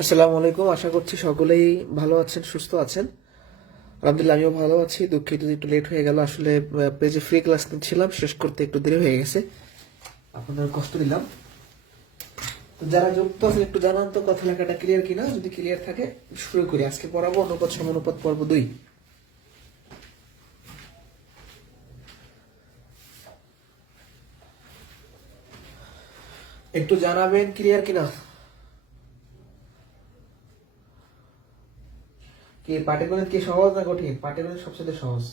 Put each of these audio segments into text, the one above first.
আসসালামু আলাইকুম। আশা করছি সকলেই ভালো আছেন, সুস্থ আছেন। আলহামদুলিল্লাহ আমিও ভালো আছি। দুঃখিত যে একটু লেট হয়ে গেল, আসলে পেজে ফ্রি ক্লাস নিচ্ছিলাম, শেষ করতে একটু দেরি হয়ে গেছে, আপনাদের কষ্ট দিলাম। তো যারা যুক্ত আছেন একটু জানান তো কথা লেখাটা ক্লিয়ার কিনা। যদি ক্লিয়ার থাকে শুরু করি। আজকে পড়াবো অনুপাত সমানুপাত পর্ব 2। একটু জানাবেন ক্লিয়ার কিনা। কি পাটিগণিত কি সহজ না কঠিন? পাটিগণিত সবচেয়ে সহজ।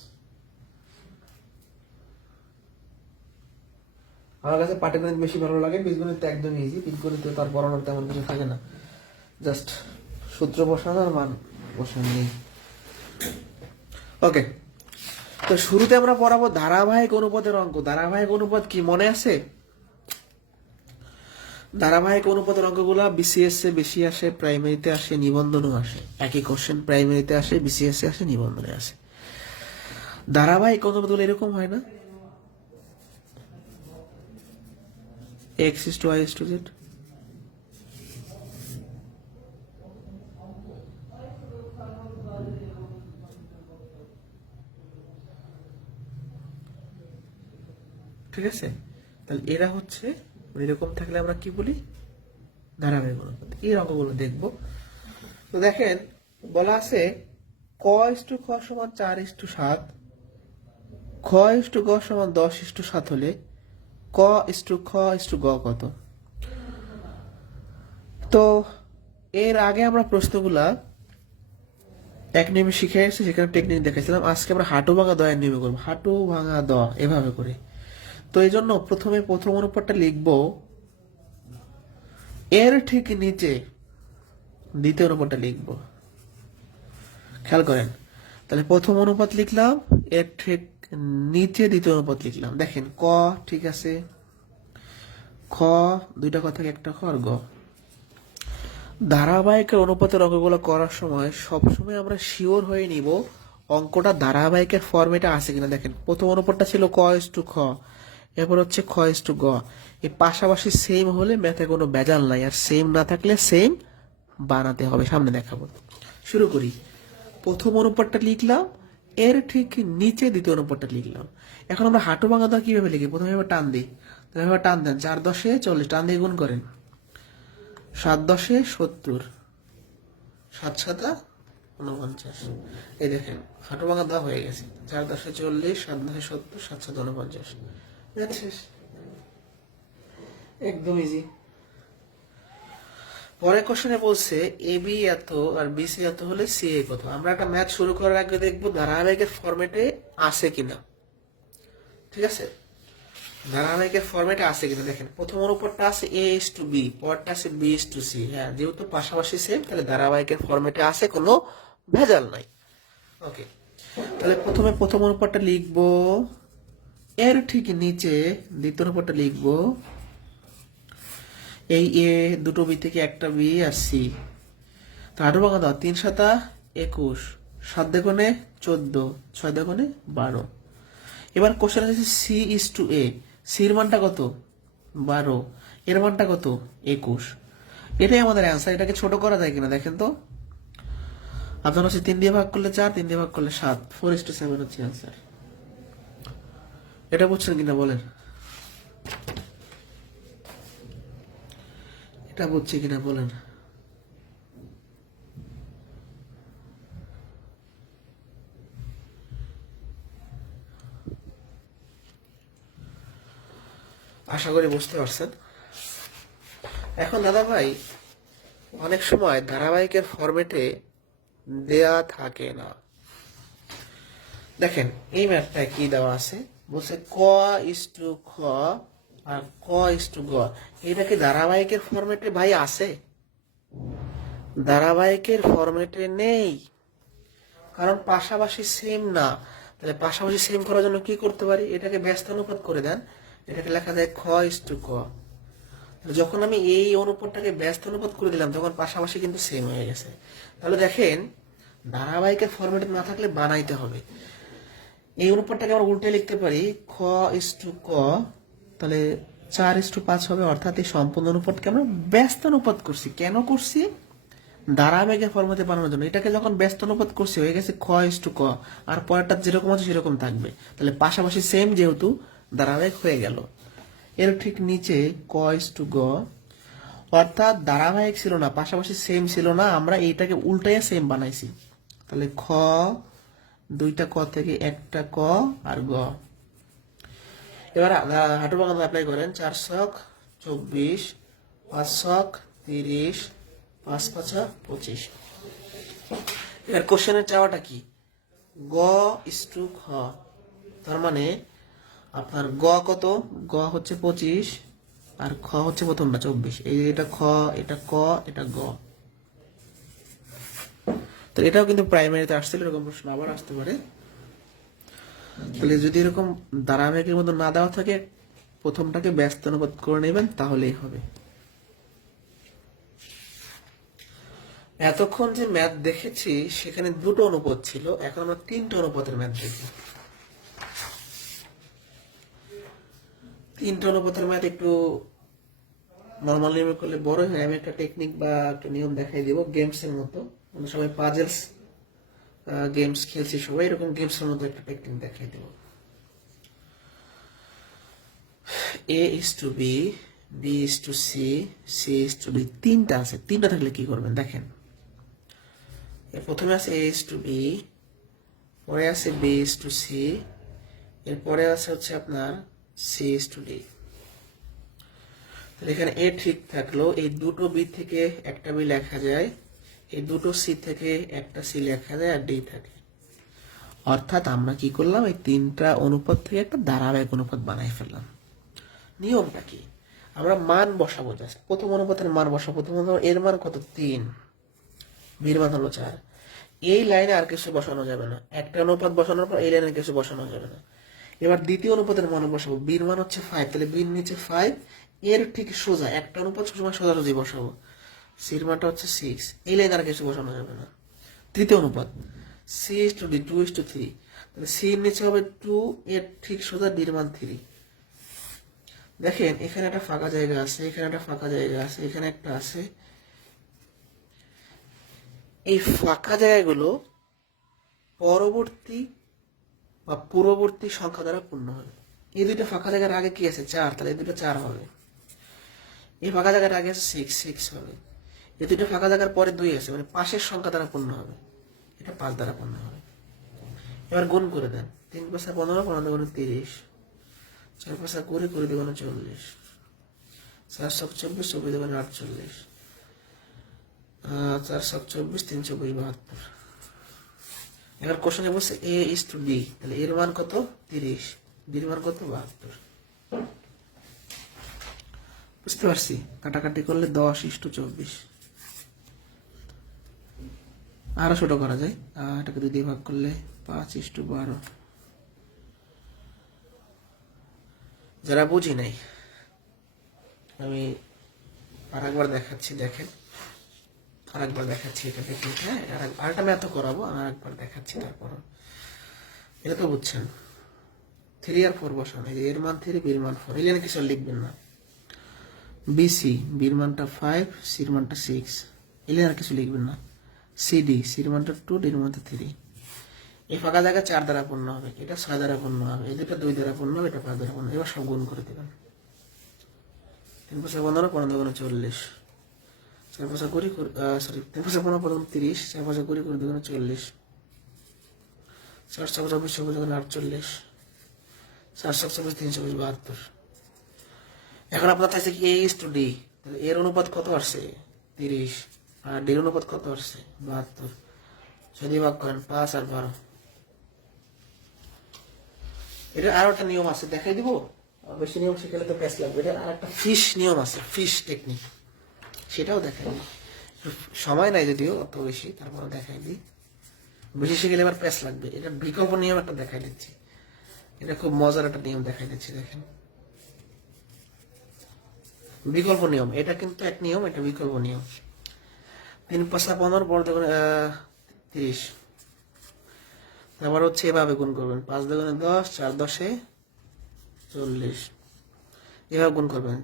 আমার কাছে পাটিগণিত বেশি ভালো লাগে। বীজগণিত তো একদম ইজি। বীজগণিতে তার পড়ানোর তেমন কিছু থাকে না, জাস্ট সূত্র বসানো আর মান বসানো নেই। ওকে, তো শুরুতে আমরা পড়াবো ধারাবাহিক অনুপাতের অঙ্ক। ধারাবাহিক অনুপাত কি মনে আছে? ধারাবাহিক অনুপাতের অঙ্কগুলা বিসিএস এ বেশি আসে, প্রাইমারিতে আসে, নিবন্ধনও আসে। একই কোশ্চেন প্রাইমারিতে আসে, বিসিএস এ আসে, নিবন্ধনে আসে। ধারাবাহিক অনুপাতগুলো এরকম হয় না, x is to Y is to Z. ঠিক আছে, তাহলে এরা হচ্ছে এরকম থাকলে আমরা কি বলি? ধারাবাহিক অনুপাত। এই অঙ্কগুলো দেখবো। তো দেখেন বলা আছে ক ইস টু খ সমান 4:7, খ ইস টু গ সমান 10:7 হলে ক ইস টু খ ইস টু গ কত? তো এর আগে আমরা প্রশ্নগুলা এক নিয়মে শিখে এসেছি, সেখানে টেকনিক দেখাইছিলাম। আজকে আমরা হাঁটু ভাঙা দয়ের নিয়মে করবো। হাঁটু ভাঙা দ এভাবে করে। তো এই জন্য প্রথমে প্রথম অনুপাতটা লিখবো, এর ঠিক নিচে দ্বিতীয় অনুপাতটা লিখবো। খেয়াল করেন, তাহলে প্রথম অনুপাত লিখলাম, এর ঠিক নিচে দ্বিতীয় অনুপাত লিখলাম। দেখেন ক ঠিক আছে, খ দুইটা কথা একটা খ আর গ। ধারাবাহিকের অনুপাতের অঙ্কগুলো করার সময় সবসময় আমরা শিওর হয়ে নিব অঙ্কটা ধারাবাহিকের ফরম্যাটে আছে কিনা। দেখেন প্রথম অনুপাতটা ছিল ক ইস টু খ, এরপর হচ্ছে খ ইস টু গ। এই পাশাপাশি সেম হলে ম্যাথে কোনো ভেজাল নাই, আর সেম না থাকলে সেম বানাতে হবে। সামনে দেখাবো। শুরু করি। প্রথম অনুপাতটা লিখলাম, এর ঠিক নিচে দ্বিতীয় অনুপাতটা লিখলাম। এখন আমরা হাঁটু ভাঙা দা কিভাবে লিখি? প্রথমে এবার টান দিই। তাহলে এবার টান দেন, 4×10=40, টান দিয়ে গুণ করেন। 7×10=70, 7×7=49। এই দেখেন হাঁটু ভাঙা দেওয়া হয়ে গেছে। 4×10=40, 7×10=70, 7×7=49। শেষ। একদম ইজি। পরের কোশ্চেনে বলছে এ বি এত আর বি সি এত হলে সি এ কত। আমরা একটা ম্যাথ শুরু করার আগে দেখবো ধারাবাহিকের ফরম্যাটে আছে কিনা। ঠিক আছে, ধারাবাহিকের ফরম্যাটে আছে কিনা। দেখেন প্রথম অনুপাতটা আছে এ ইস টু বি, পরটা আছে বি ইস টু সি। হ্যাঁ, যেহেতু পাশাপাশি সেম, তাহলে ধারাবাহিকের ফরম্যাটে আছে, কোনো ভেজাল নাই। ওকে, তাহলে প্রথমে প্রথম অনুপাতটা লিখবো, এর ঠিক নিচে দ্বিতীয় অনুপাতটা লিখবো। এই এ দুটো বি থেকে একটা বি আর সি। তো আরো ভাঙা দাও, 3×7=21, 7×2=14, 6×2=12। এবার কোশ্চেন আছে সি ইস টু এ, সির মানটা কত? 12, এর মানটা কত? 21। এটাই আমাদের অ্যান্সার। এটাকে ছোট করা যায় কিনা দেখেন তো। আপনার হচ্ছে 3 দিয়ে ভাগ করলে 4, 3 দিয়ে ভাগ করলে 7, 4:7 হচ্ছে অ্যান্সার। এটা বুঝছেন কিনা বলেন? এটা বুঝছে কিনা বলেন? আশা করি বুঝতে পারছেন। এখন দাদা ভাই, অনেক সময় ধারাবাহিকের ফরম্যাটে দেয়া থাকে না। দেখেন এই ম্যাথটায় কি দেওয়া আছে, বলছে ক ইস টু খ আর ক ইস টু গ। এটা কি ধারাবাহিকের ফরম্যাটে ভাই আছে? ধারাবাহিকের ফরম্যাটে নেই, কারণ পাশাপাশি সেম না। তাহলে পাশাপাশি সেম করার জন্য কি করতে পারি? এটাকে ব্যস্ত অনুপাত করে দেন। এটাকে লেখা যায় খ ইস টু ক। যখন আমি এই অনুপাতটাকে ব্যস্ত অনুপাত করে দিলাম, তখন পাশাপাশি কিন্তু সেম হয়ে গেছে। তাহলে দেখেন ধারাবাহিকের ফরম্যাটে না থাকলে বানাইতে হবে। এই অনুপাতটাকে আমরা উল্টে লিখতে পারি খ ইস টু ক, তাহলে 4:5 হবে। অর্থাৎ এই সম্পূর্ণ অনুপাতকে আমরা ব্যস্ত অনুপাত করছি। কেন করছি? ধারাবাহিকের ফর্মেটে বানানোর জন্য এটাকে যখন ব্যস্ত অনুপাত করছি হয়ে গেছে খ ইস টু ক, আর পরেরটা যেরকম আছে সেরকম থাকবে, তাহলে পাশাপাশি সেম যেহেতু ধারাবাহিক হয়ে গেল। এর ঠিক নিচে ক ইস টু গ, অর্থাৎ ধারাবাহিক ছিল না, পাশাপাশি সেম ছিল না, আমরা এইটাকে উল্টাইয়া সেম বানাইছি। তাহলে খ, দুইটা ক থেকে একটা ক আর গ। এবার হাঁটু বাগান অ্যাপ্লাই করেন। 4 ছক 24, 5 ছক 30, 5 পাঁচা 25। এবার কোশ্চেনের চাওয়াটা কি? গ ইস টু খ, তার মানে আপনার গ কত? গ হচ্ছে 25 আর খ হচ্ছে প্রথমটা 24। এই এটা খ, এটা ক, এটা গ। তো এটাও কিন্তু প্রাইমারিতে আসছিল, এরকম প্রশ্ন আবার আসতে পারে। তাহলে যদি এরকম ধারাবাহিকের মতো না দেওয়া থাকে, প্রথমটাকে ব্যস্ত অনুপাত করে নেবেন, তাহলেই হবে। এতক্ষণ যে ম্যাথ দেখেছি সেখানে দুটো অনুপাত ছিল, এখন আমরা তিনটা অনুপাতের ম্যাথ দেখব। তিনটা অনুপাতের ম্যাথ একটু নর্মাল নিয়মে করলে বড় হয়। আমি একটা টেকনিক বা একটা নিয়ম দেখাই দিব গেমস এর মতো, আমরা সবাই পাজলস গেমস খেলছি, সবাই এরকম গেমস এর মতো একটা টেকনিক দেখাই দিব। A is to B, B is to C, C is to D, তিনটা আছে। তিনটা থাকলে কি করবেন দেখেন। প্রথমে আছে এ ইস টু বি, পরে আছে বি ইস টু সি, এরপরে আছে হচ্ছে আপনার সি ইস টু ডি। তাহলে এখানে এ ঠিক থাকলো, এই দুটো বি থেকে একটা বি লেখা যায়, এই দুটো সি থেকে একটা সি লেখা যায়, আর ডি থাকে। অর্থাৎ আমরা কি করলাম, এই তিনটা অনুপাত থেকে একটা ধারাবাহিক অনুপাত বানাই ফেললাম। নিয়মটা কি? আমরা মান বসাবো, জাস্ট প্রথম অনুপাতের মান বসাবো। প্রথম এর মান কত? 3, বির মান হলো 4। এই লাইনে আর কিছু বসানো যাবে না, একটা অনুপাত বসানোর পর এই লাইনে কিছু বসানো যাবে না। এবার দ্বিতীয় অনুপাতের মান বসাবো, বির মান হচ্ছে 5, তাহলে বির নিচে 5, এর ঠিক সোজা একটা অনুপাত সবসময় সোজাসুজি বসাবো। সির মানটা হচ্ছে 6, এই লাইনে আর কিছু বসানো যাবে না। তৃতীয় অনুপাত C is to D, 2 is to 3, তাহলে সির নিচে হবে 2, এর ঠিক সোজা ডির মান 3। দেখেন এখানে একটা ফাঁকা জায়গা আছে, এখানে একটা ফাঁকা জায়গা আছে, এখানে একটা আছে। এই ফাঁকা জায়গাগুলো পরবর্তী বা পূর্ববর্তী সংখ্যা দ্বারা পূর্ণ হবে। এই দুইটা ফাঁকা জায়গার আগে কি আছে? 4, তাহলে এই দুটো 4 হবে। এই ফাঁকা জায়গার আগে আছে 6, 6 হবে। এই দুটো ফাঁকা জায়গার পরে 2 আছে, মানে পাশের সংখ্যা দ্বারা পূর্ণ হবে, এটা 5 দ্বারা পূর্ণ হবে। এবার গুণ করে দেন, 3 × 5 = 15, 15 × 30, 4 × 5 = 20, 20 × 40, 4 × 7 = 24, 24 × 48, 4 × 7 = 24, 3 × 24 = 72। এবার কোশ্চেনে বলছে এ ইস টু বি, তাহলে এর মান কত? 30, বির মান কত? 72। বুঝতে পারছি? কাটাকাটি করলে 10 ইস টু 24, আরো ছোট করা যায়, এটাকে 2 দিয়ে ভাগ করলে 5 ইস টু 12। যারা বুঝি নাই আমি আরেকবার দেখাচ্ছি, দেখেন আরেকবার দেখাচ্ছি, এটা দেখুন। হ্যাঁ, আরেকটা ম্যাথ করাবো, আরেকবার দেখাচ্ছি। তারপর এটা তো বুঝছেন। 3 আর 4 বসান, এর মান 3, বির মান 4, এখানে কিছু লিখবেন না। বিসি, বির মানটা 5, সির মানটা 6, এলে আর কিছু লিখবেন না। সিডি, সির মানটা 2, ডির মানটা 3। এই ফাঁকা জায়গা 4 দ্বারা পূর্ণ হবে, এটা 6 দ্বারা পূর্ণ হবে, এই দুটো 2 দ্বারা পূর্ণ হবে, এটা 5 দ্বারা পূর্ণ। এবার সব গুণ করে দেবেন। 3 × 5 = 15, 15 × 40, 4 × 5 = 20, 3 × 5 = 15, 15 × 30, 4 × 5 = 20, 20 × 2 = 40, 4 × 6 = 24, 24 × 48, 4 × 7 = 24, 3 × 24 = 72। এখন আপনার চাইছে কি এ ইস টু ডি, তাহলে এর অনুপাত কত আসছে? 30, আর ডির অনুপাত কত আসছে? 72। যদি ভাগ করেন 5 আর 12। এটা আরো একটা নিয়ম আছে, দেখাই দিব। বেশি নিয়ম শিখলে তো প্যাচ লাগবে। এটা আর একটা ফিশ নিয়ম আছে, ফিশ টেকনিক, সেটাও দেখাই দিই। সময় নাই যদিও অত বেশি, তারপরে দেখাই দিই। বেশি শিখলে এবার প্যাচ লাগবে। এটা বিকল্প নিয়ম একটা দেখাই দিচ্ছি, এটা খুব মজার একটা নিয়ম দেখাই দিচ্ছি। দেখেন বিকল্প নিয়ম, এটা কিন্তু এক নিয়ম, এটা বিকল্প নিয়ম। 3 × 5 = 15, বড় দেখুন 30। তারপর হচ্ছে এভাবে গুণ করবেন, 5 × 2 = 10, 4 × 10 = 40। এভাবে গুণ করবেন,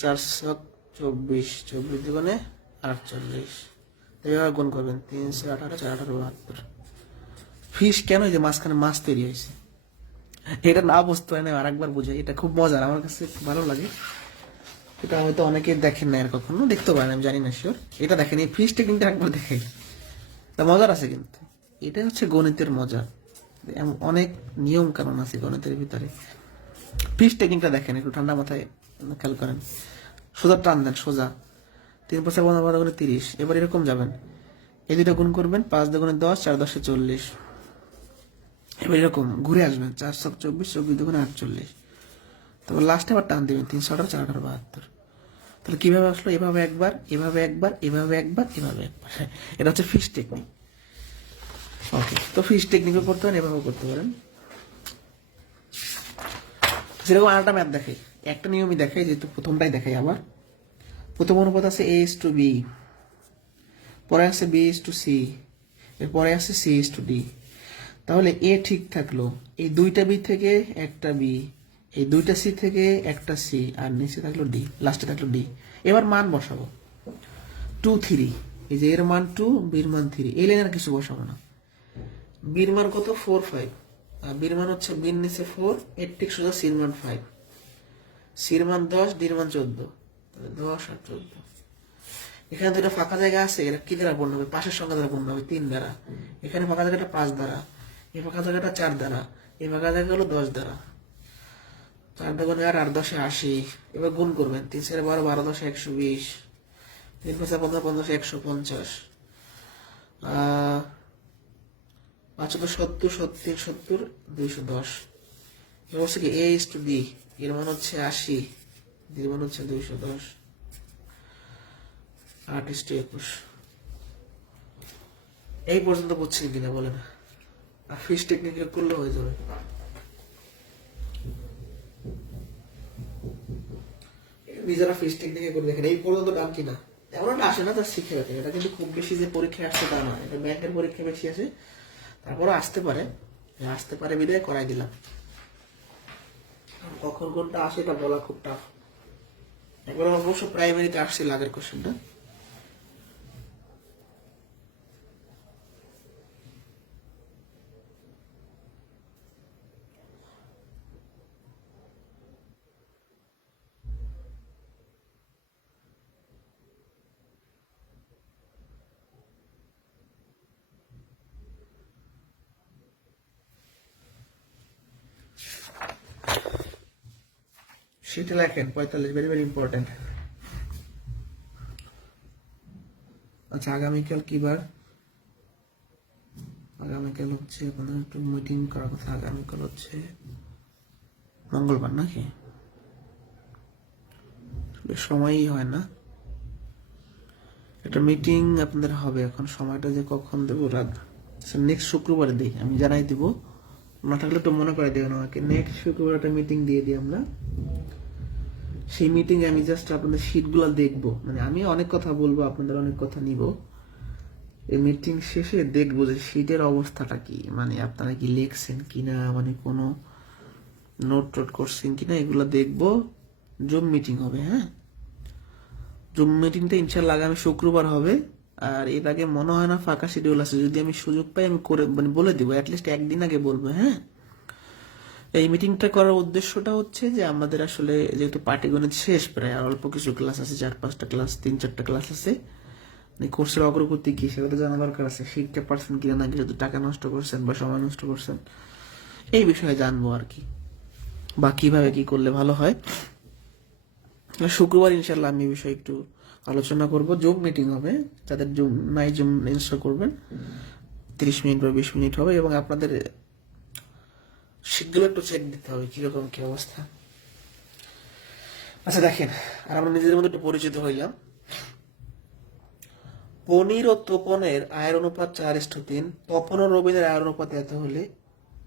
4 × 7 = 24, 24 × 2 = 48। এভাবে গুণ করবেন 318 4 18 72। ফিশ কেন? এই যে মাঝখানে মাছ তৈরি হয়েছে, এটা না বুঝতে হয় না, আরেকবার বুঝে, এটা খুব মজার, আমার কাছে খুব ভালো লাগে। এটা হয়তো অনেকে দেখেন না, আর কখনো দেখতে পারেন আমি জানি না শিওর। এটা দেখেন, এই ফিশ টেকনিকটা একবার দেখে, তা মজার আছে কিন্তু। এটা হচ্ছে গণিতের মজা, অনেক নিয়ম কানুন আছে গণিতের ভিতরে। ফিশ টেকনিকটা দেখেন, একটু ঠান্ডা মাথায় খেয়াল করেন। সোজা টান দেন, সোজা 3×5=30। এবার এরকম যাবেন, এই দুটো গুণ করবেন, 5×10, 4×10 40। এবার এরকম ঘুরে আসবেন, 4×7 = 24, 24×2 = 48। তারপর লাস্টে আবার টান দিবেন, 318 4 18 72। তাহলে কিভাবে আসলো? এভাবে একবার, এভাবে একবার, এভাবে একবার, এভাবে একবার। এটা হচ্ছে ফিশ টেকনিক। ওকে, তো ফিশ টেকনিকও করতে পারেন, এভাবেও করতে পারেন। সেরকম আরেকটা ম্যাথ দেখাই, একটা নিয়মই দেখাই, যেহেতু প্রথমটাই দেখাই আবার। প্রথম অনুপাত আছে A:B, পরে আছে B:C, এরপরে আছে C:D। তাহলে এ ঠিক থাকলো, এই দুইটা বি থেকে একটা বি, এই দুইটা সি থেকে একটা সি, আর নিচে থাকলো ডি, লাস্টে থাকলো ডি। এবার মান বসাবো 2 3, এই যে এর মান 2, বির মান 3, এই লাইনের কিছু বসাবো না। বির মান কত? 4 5, আর বির মান হচ্ছে বির নিচে 4, এর ঠিক সোজা সির মান 5, সির মান 10, ডির মান 14, তাহলে 10 আর 14। এখানে দুটো ফাঁকা জায়গা আছে, এরা কি দ্বারা পূর্ণ হবে? পাশের সংখ্যা দ্বারা পূর্ণ হবে, 3 দ্বারা। এখানে ফাঁকা জায়গাটা 5 দ্বারা, এই ফাঁকা জায়গাটা 4 দ্বারা, এই ফাঁকা জায়গা হলো 10 দ্বারা। 4 দুগুণে 8, 8×10 = 80। এবার গুণ করবেন, 3×12, 12×10 120, 3×15, 15×10 150, 5×70 70 70 210। এবার হচ্ছে কি A:D, এর মান হচ্ছে 80, ডির মান হচ্ছে 210, 8:21। এই পর্যন্ত বুঝছেন কিনা বলেন? আর ফিশ টেকনিকে করলে হয়ে যাবে। নিজেরা ফিশ টেকনিকে করে দেখেন, এই পর্যন্ত ডান কিনা। এমন একটা আসে না, তার শিখে রাখেন। এটা কিন্তু খুব বেশি যে পরীক্ষায় আসছে তা নয়, এটা ব্যাংকের পরীক্ষা বেশি আসে, তারপরে আসতে পারে, আসতে পারে বিদায় করাই দিলাম। কখন কোনটা আসে এটা বলা খুব টাফ। একবার অবশ্য প্রাইমারিতে আসছিল আগের কোশ্চেনটা। সেটা লেখেন 45, ভেরি ভেরি ইম্পর্টেন্ট। আচ্ছা, আগামীকাল কি বার? আগামীকাল হচ্ছে আপনাদের একটু মিটিং করার কথা। আগামীকাল হচ্ছে মঙ্গলবার নাকি? সময়ই হয় না, একটা মিটিং আপনাদের হবে। এখন সময়টা যে কখন দেবো, রাত নেক্সট শুক্রবারে দিই, আমি জানাই দিব। না থাকলে একটু মনে করে দেবেন আমাকে। নেক্সট শুক্রবার একটা মিটিং দিয়ে দিই আমরা। সেই মিটিং আমি জাস্ট আপনাদের শীটগুলো দেখবো, মানে আমি অনেক কথা বলবো, আপনাদের অনেক কথা নিব। এই মিটিং শেষে দেখবো যে শীটের অবস্থাটা কি, মানে আপনারা কি লিখছেন কিনা, মানে কোনো নোট টোট করছেন কিনা, এগুলো দেখবো। জুম মিটিং হবে, হ্যাঁ, জুম মিটিংটা ইনশাল্লাহ আগামী শুক্রবার হবে। আর এর আগে মনে হয় না ফাঁকা শিডিউল আছে, যদি আমি সুযোগ পাই আমি করে মানে বলে দিব, অ্যাটলিস্ট একদিন আগে বলবো, হ্যাঁ। এই মিটিংটা করার উদ্দেশ্যটা হচ্ছে যে আমাদের আসলে যেহেতু পাটিগণিত শেষ প্রায়, আর অল্প কিছু ক্লাস আছে, 4-5টা ক্লাস, 3-4টা ক্লাস আছে, কোর্সের অগ্রগতি কি সেটা তো জানা দরকার আছে, শিখতে পারছেন কিনা, নাকি শুধু টাকা নষ্ট করছেন বা সময় নষ্ট করছেন, এই বিষয়ে জানবো আর কি, বা কিভাবে কি করলে ভালো হয়। শুক্রবার ইনশাল্লাহ আমি এই বিষয়ে একটু আলোচনা করব। জুম মিটিং হবে, যাদের জুম নাই জুম ইনস্টল করবেন, 30 মিনিট বা 20 মিনিট হবে, এবং আপনাদের শীতগুলো একটু চেক দিতে হবে কিরকম কি অবস্থা। আচ্ছা দেখেন, আর আমরা নিজেদের মধ্যে একটু পরিচিত হইলাম। পনির ও তোপনের আয়ের অনুপাত 4:3, তপন ও রবিনের আয়ের অনুপাত এত হলে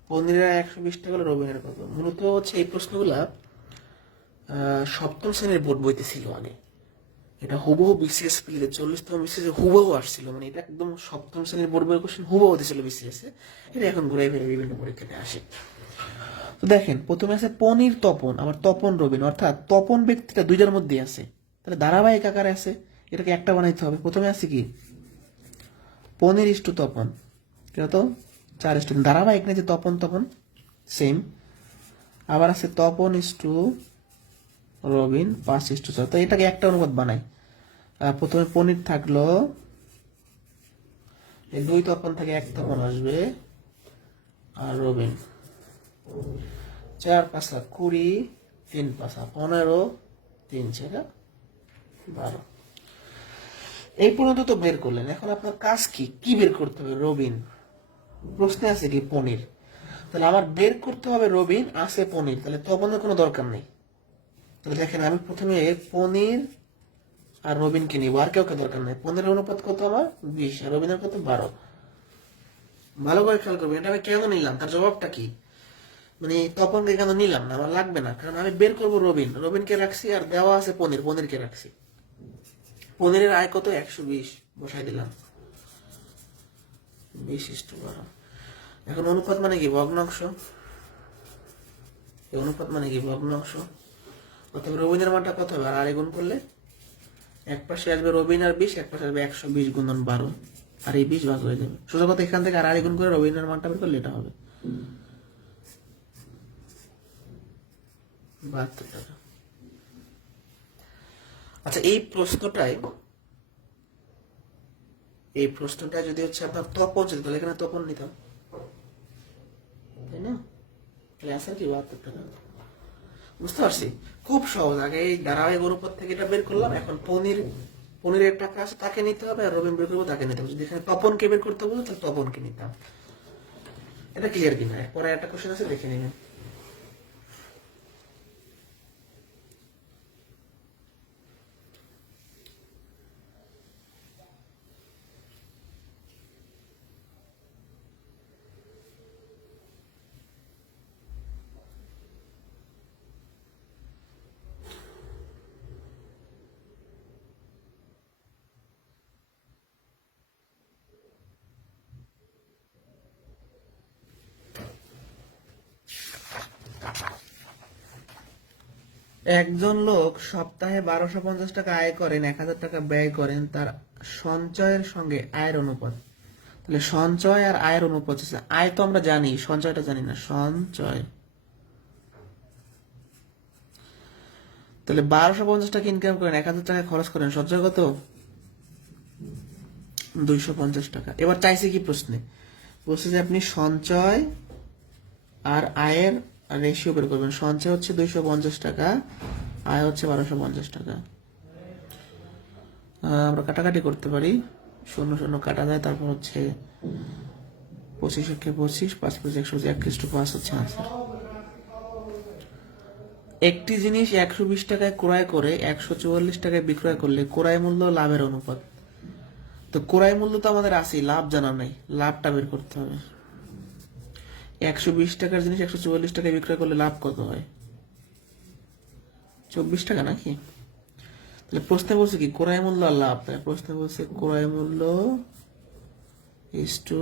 পনিরের 120 টাকা হলে রবিনের কত? মূলত হচ্ছে এই প্রশ্নগুলা সপ্তম শ্রেণীর বোর্ড বইতে ছিল আগে। এটা হুবহু বিসিএস প্রিলিতে 40তম বিসিএস হুবহু আসছিল, মানে এটা একদম সপ্তম শ্রেণীর বোর্ড বইয়ের কোশ্চেন হুবহু দিছিল বিসিএস এ। এটা এখন ঘুরে ফিরে বিভিন্ন পরীক্ষাতে আসে। তো দেখেন, প্রথমে আছে পনির তপন, আবার তপন রবিন, অর্থাৎ তপন ব্যক্তিটা দুইটার মধ্যে আছে, তাহলে ধারাবাহিক আকারে আছে, এটাকে একটা বানাইতে হবে। প্রথমে আছে কি পনির ইস্টু তপন কত 4:3 ধারাবাহিক না যে তপন তপন সেম। আবার আছে তপন ইস্টু রবিন 5:4। তো এটাকে একটা অনুপাত বানাই। প্রথমে পনির থাকলো, এই 2 তপন থেকে 1 তপন আসবে, আর রবিন 4 5 20, 3 5 15, 3 6 12। এই পর্যন্ত তো বের করলেন, এখন আপনার কাজ কি কি বের করতে হবে? রবিন প্রশ্নে আছে কি পনির, তাহলে আমার বের করতে হবে রবিন, আছে পনির, তাহলে তপনের কোনো দরকার নেই। তাহলে দেখেন আমি প্রথমে পনির আর রবিনকে নিব, আর কাউকে দরকার নেই। পনিরের অনুপাত কত আমার 20, আর রবিনের কত 12। ভালো করে খেয়াল করবেন, এটা আমি কেন নিলাম, তার জবাবটা কি, মানে তপনকে কেন নিলাম না, আমার লাগবে না, কারণ আমি বের করবো রবিন, রবিনকে রাখছি, আর দেওয়া আছে পনির, পনিরকে রাখছি। পনিরের আয় কত 120, বসাই দিলাম 20:12। এখন অনুপাত মানে কি ভগ্নাংশ, এই অনুপাত মানে কি ভগ্নাংশ। অথবা রবিনের মানটা কত হবে, আর গুণ করলে এক পাশে আসবে রবিন আর 20, এক পাশে আসবে 120 গুণন 12, আর এই 20 ভাগ হয়ে যাবে। সোজা কথা এখান থেকে আর গুণ করে রবিনের মানটা বের করলে এটা হবে 72 টাকা। আচ্ছা এই প্রশ্নটায় যদি হচ্ছে আপনার তপন ছিল, তাহলে এখানে তপন নিতাম, তাই না? তাহলে আসলে কি 72 টাকা। বুঝতে পারছি, খুব সহজ। আগে এই ধারাবাহিক অনুপাত থেকে এটা বের করলাম, এখন পনিরের টাকা আছে তাকে নিতে হবে, আর রবিন বের করবো তাকে নিতে হবে। যদি এখানে তপনকে বের করতে বলো তাহলে তপনকে নিতাম। এটা ক্লিয়ার কিনা? পরে একটা কোশ্চেন আছে, দেখে নেবেন। একজন লোক সপ্তাহে 1250 টাকা আয় করেন, 1000 টাকা ব্যয় করেন, তার সঞ্চয়ের সঙ্গে আয়ের অনুপাত। তাহলে সঞ্চয় আর আয়ের অনুপাত আছে। আয় তো আমরা জানি, সঞ্চয়টা জানি না। সঞ্চয়, তাহলে 1250 টাকা ইনকাম করেন, 1000 টাকা খরচ করেন, সঞ্চয় কত 250 টাকা। এবার চাইছে কি প্রশ্নে, বলছে যে আপনি সঞ্চয় আর আয়ের রেশিও বের করবেন। সঞ্চয় হচ্ছে 250 টাকা, আয় হচ্ছে 1250 টাকা। আমরা কাটাকাটি করতে পারি, 0 0 কাটা যায়, তারপর হচ্ছে 25 একে 25, 5 5 100, 1:5 হচ্ছে আনসার। একটি জিনিস 120 টাকায় ক্রয় করে 144 টাকায় বিক্রয় করলে ক্রয় মূল্য লাভের অনুপাত। তো ক্রয় মূল্য তো আমাদের আছেই, লাভ জানা নাই, লাভটা বের করতে হবে। 120 টাকার জিনিস 144 টাকায় বিক্রয় করলে লাভ কত হয়, 24 টাকা নাকি? তাহলে প্রশ্নে বলছে কি ক্রয় মূল্য আর লাভ, তাই প্রশ্নে বলছে ক্রয় মূল্য ইজ টু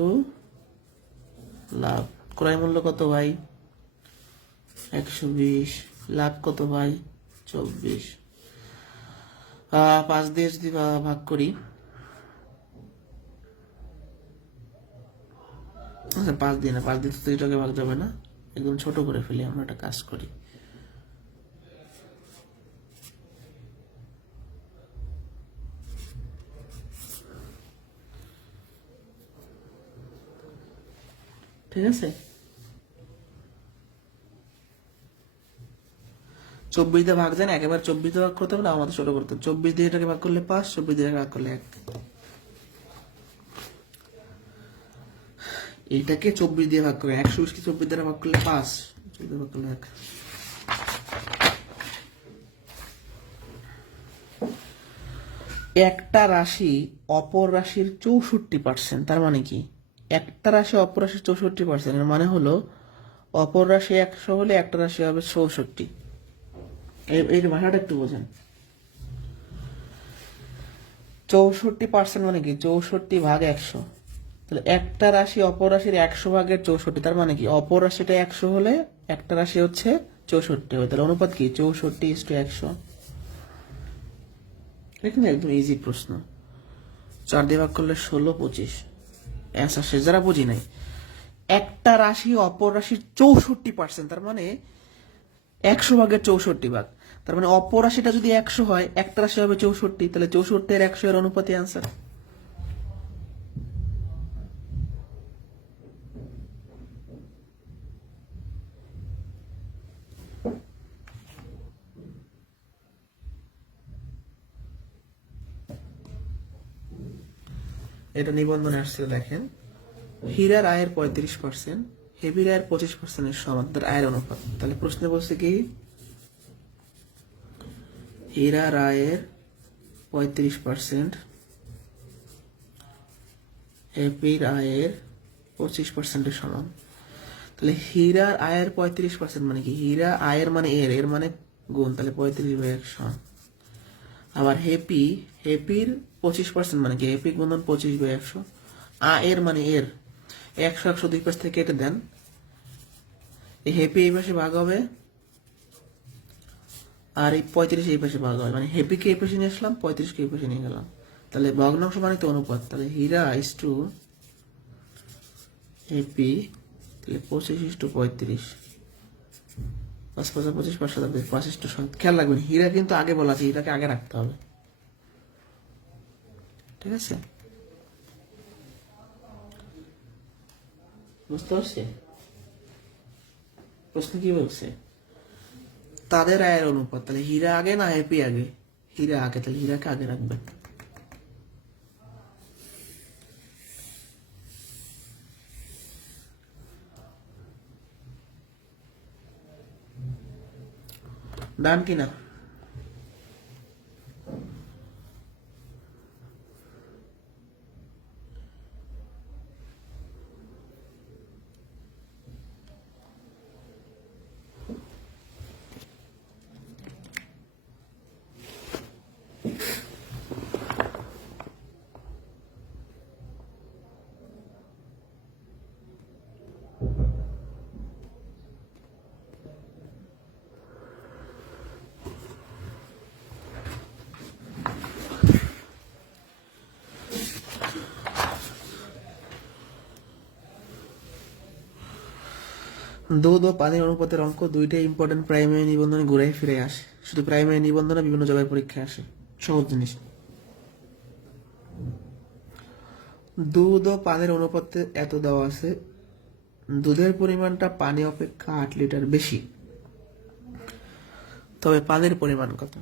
লাভ। ক্রয় মূল্য কত ভাই 120, লাভ কত ভাই 24। 5 দিয়ে যদি ভাগ করি, আচ্ছা 5 দিয়ে না, 5 দিয়ে তো এটাকে ভাগ যাবে না, একদম ছোট করে ফেলি। আমরা একটা কাজ করি, ঠিক আছে? 24 দিয়ে ভাগ যায় না, একেবারে 24 দিয়ে ভাগ করতে হবে না, আমাদের ছোট করতে হবে। 24 দিয়ে এটাকে ভাগ করলে 5, 24 দিয়ে ভাগ করলে 1। এইটাকে 24 দিয়ে ভাগ করে 120 কে 24 দ্বারা ভাগ করলে 5, 24 দিয়ে ভাগ করলে 1। একটা রাশি অপর রাশির 64%, তার মানে কি একটা রাশি অপর রাশির 64%, এর মানে হলো অপর রাশি 100 হলে একটা রাশি হবে 64। এই ভাষাটা একটু বোঝেন। 64% মানে কি 64 ভাগ 100, তাহলে একটা রাশি অপর রাশির 100 ভাগের 64, তার মানে কি অপর রাশিটা 100 হলে একটা রাশি হচ্ছে 64 হবে। তাহলে অনুপাত কি 64:100। এটা কিন্তু একদম ইজি প্রশ্ন। 4 দিয়ে ভাগ করলে 16 25, অ্যান্সার শেষ, যারা বুঝি নাই। একটা রাশি অপর রাশির 64%, তার মানে 100 ভাগের 64 ভাগ। তার মানে অপর রাশিটা যদি 100 হয়, একটা রাশি হবে 64, তাহলে 64 এর 100 এর অনুপাতে অ্যান্সার। এটা নিবন্ধনে আসছে, দেখেন হীরার আয়ের 35%, হেভির আয়ের 25%-এর সমান তার আয়ের অনুপাত। তাহলে প্রশ্নে বলছে কি হীরার আয়ের 35%, হেভির আয়ের 25%-এর সমান। তাহলে হীরার আয়ের 35% মানে কি, হীরা আয়ের মানে এর মানে গুণ, তাহলে 35/100। আবার হেপির 25% মানে কি, হেপি গুণন 25/100। এর মানে এর 100 দুই পাশ থেকে কেটে দেন, এই হেপি এই পাশে ভাগ হবে আর এই 35 এই পাশে ভাগ হবে, মানে হেপিকে এই পাশে নিয়ে আসলাম, 35কে এই পাশে নিয়ে গেলাম। তাহলে ভগ্নাংশ মানে তো অনুপাত, তাহলে হীরা ইস টু হেপি, তাহলে 25:35, 5 5 25, 5 7 5:7। খেয়াল রাখবেন হীরা কিন্তু আগে বলা আছে, হীরাকে আগে রাখতে হবে, ঠিক আছে? বুঝতে পারছি? প্রশ্ন কি বলছে, তাদের আয়ের অনুপাত, তাহলে হীরা আগে না হেপি আগে? হীরা আগে, তাহলে হীরাকে আগে রাখবেন। ডান কিনা? দুধ ও পানির অনুপাতের অঙ্ক দুইটাই ইম্পর্টেন্ট, প্রাইমারি নিবন্ধনে ঘুরে ফিরে আসে। শুধু প্রাইমারি নিবন্ধনে, বিভিন্ন জায়গায় পরীক্ষায় আসে, সহজ জিনিস। দুধ ও পানির অনুপাতে এত দেওয়া আছে, দুধের পরিমাণটা পানি অপেক্ষা 8 লিটার বেশি, তবে পানির পরিমাণ কত?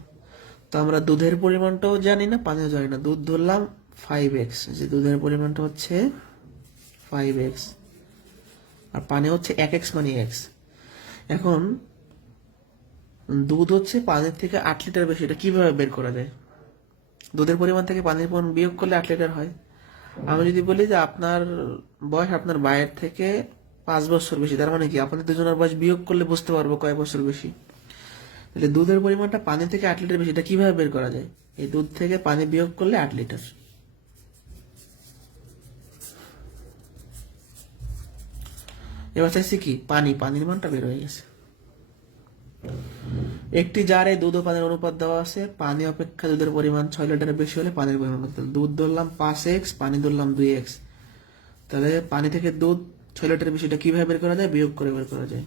তো আমরা দুধের পরিমাণটাও জানি না, পানিও জানি না। দুধ ধরলাম 5x, যে দুধের পরিমাণটা হচ্ছে 5x, আর পানি হচ্ছে 1x মানে x। এখন দুধ হচ্ছে পানির থেকে 8 লিটার বেশি, এটা কিভাবে বের করা যায়? দুধের পরিমাণ থেকে পানির পরিমাণ বিয়োগ করলে 8 লিটার হয়। আমি যদি বলি যে আপনার বয়স আপনার ভাইয়ের থেকে 5 বছর বেশি, তার মানে কি আপনাদের দুজনের বয়স বিয়োগ করলে বুঝতে পারবো কয় বছর বেশি। তাহলে দুধের পরিমাণটা পানি থেকে 8 লিটার বেশি, এটা কিভাবে বের করা যায়? এই দুধ থেকে পানি বিয়োগ করলে 8 লিটার। এবার চাইছি কি, পানির মানটা বের হয়ে গেছে। একটি জারে দুধ ও পানির অনুপাত দেওয়া আছে, পানি অপেক্ষা দুধের পরিমাণ 6 লিটারের বেশি হলে পানির পরিমাণ কত? দুধ ধরলাম 5x, পানি ধরলাম 2x, তাহলে পানি থেকে দুধ 6 লিটারের বেশি, এটা কিভাবে বের করা যায়? বিয়োগ করে বের করা যায়।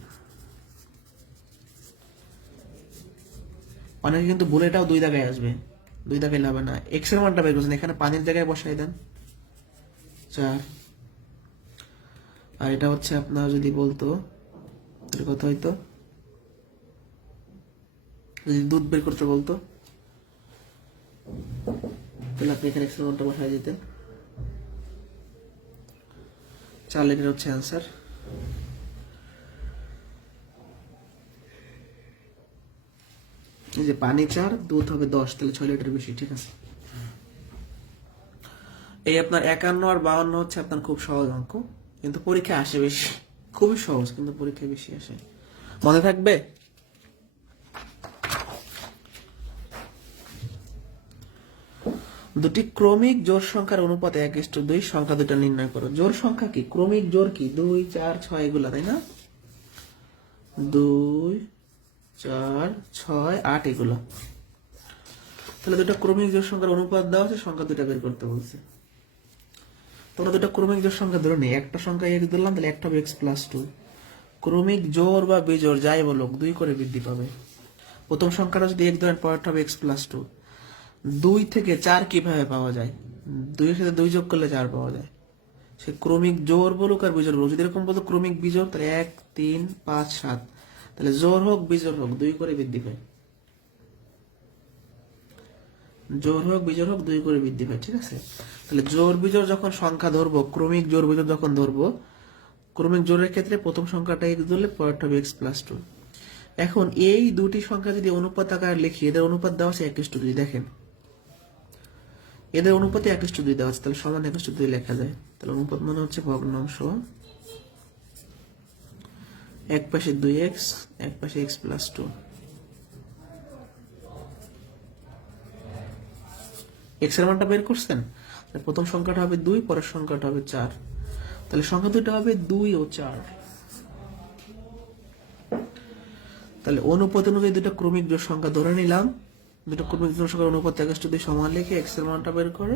অনেকে কিন্তু ভুলে এটাও 2 জায়গায় আসবে, 2 জায়গায় লাভ না, এক্স এর মানটা বের করছেন, এখানে পানির জায়গায় বসাই দেন 4, আর এটা হচ্ছে আপনার যদি বলতো কত হইতো, যদি দুধ বের করতে বলতো, তাহলে আপনি এখানে এক্স এর মানটা বসাই দিতেন। 4 লিটার হচ্ছে অ্যান্সার। এই যে পানি 4, দুধ হবে 10, তাহলে 6 লিটার বেশি, ঠিক আছে? এই আপনার 51 আর 52 হচ্ছে আপনার খুব সহজ অঙ্ক, কিন্তু পরীক্ষায় আসে বেশি। খুবই সহজ, কিন্তু পরীক্ষায় বেশি আসে। মনে থাকবে? দুটি ক্রমিক জোড় সংখ্যার অনুপাতে 1:2 সংখ্যা দুটা নির্ণয় করো। জোড় সংখ্যা কি, ক্রমিক জোড় কি? 2 4 6 এগুলা, তাই না? 2 4 6 8 এগুলো। তাহলে দুটো ক্রমিক জোড় সংখ্যার অনুপাত দেওয়া আছে, সংখ্যা দুটা বের করতে বলছে। তোমরা দুটো ক্রমিক জোড় সংখ্যা ধরে নেই, একটা সংখ্যা এক্স ধরলাম, তাহলে একটা হবে এক্স প্লাস টু। ক্রমিক জোড় বা বিজোড় যাই বলুক, 2 করে বৃদ্ধি পাবে। প্রথম সংখ্যাটা যদি এক ধরেন, পরেরটা হবে এক্স প্লাস টু। 2 থেকে 4 কিভাবে পাওয়া যায়? 2 এর সাথে 2 যোগ করলে 4 পাওয়া যায়। সে ক্রমিক জোড় বলুক আর বিজোড় বলুক, যদি এরকম বলতো ক্রমিক বিজোড়, তাহলে 1 3 5 7, তাহলে জোড় হোক বিজোড় হোক 2 করে বৃদ্ধি পায়। জোড় হোক বিজোড় হোক 2 করে বৃদ্ধি পায়, ঠিক আছে? তাহলে জোড় বিজোড় যখন সংখ্যা ধরবো, ক্রমিক জোড় বিজোড় যখন ধরবো, ক্রমিক জোড়ের ক্ষেত্রে প্রথম সংখ্যাটা এক্স ধরলে পরেরটা হবে এক্স প্লাস টু। এখন এই দুটি সংখ্যা যদি অনুপাত আকারে লিখি, এদের অনুপাত দেওয়া আছে 1:2। দেখেন এদের অনুপাতে 1:2 দেওয়া আছে, তাহলে সমান 1:2 লেখা যায়। তাহলে অনুপাত মানে হচ্ছে ভগ্নাংশ, এক পাশে 2x, এক পাশে x প্লাস টু। এক্স এর মানটা বের করছেন, প্রথম সংখ্যাটা হবে 2, পরের সংখ্যাটা হবে 4, তাহলে সংখ্যা দুটো হবে 2 ও 4। তাহলে অনুপাত অনুযায়ী দুটো ক্রমিক জোড় সংখ্যা ধরে নিলাম, দুটো ক্রমিক জোড় সংখ্যার অনুপাত 1:2 সমান লিখে এক্স এর মানটা বের করে